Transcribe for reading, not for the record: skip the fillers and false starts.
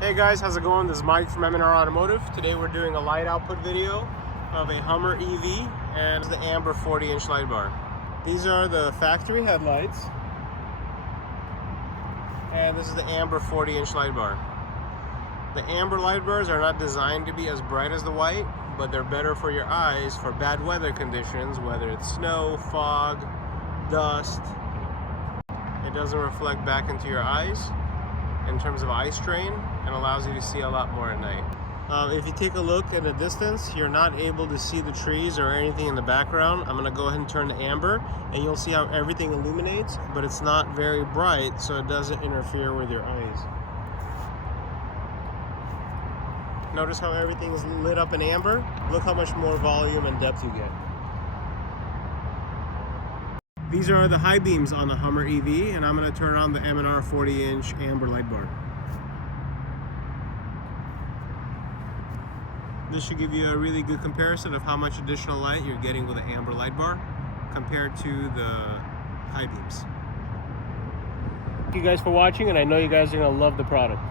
Hey guys, how's it going? This is Mike from M&R Automotive. Today we're doing a light output video of a Hummer EV and the Amber 40-inch light bar. These are the factory headlights, and this is the Amber 40-inch light bar. The Amber light bars are not designed to be as bright as the white, but they're better for your eyes for bad weather conditions, whether it's snow, fog, dust. It doesn't reflect back into your eyes in terms of eye strain, and allows you to see a lot more at night. If you take a look at a distance, you're not able to see the trees or anything in the background. I'm gonna go ahead and turn to amber, and you'll see how everything illuminates, but it's not very bright, so it doesn't interfere with your eyes. Notice how everything is lit up in amber? Look how much more volume and depth you get. These are the high beams on the Hummer EV, and I'm going to turn on the M&R 40-inch amber light bar. This should give you a really good comparison of how much additional light you're getting with the amber light bar compared to the high beams. Thank you guys for watching, and I know you guys are going to love the product.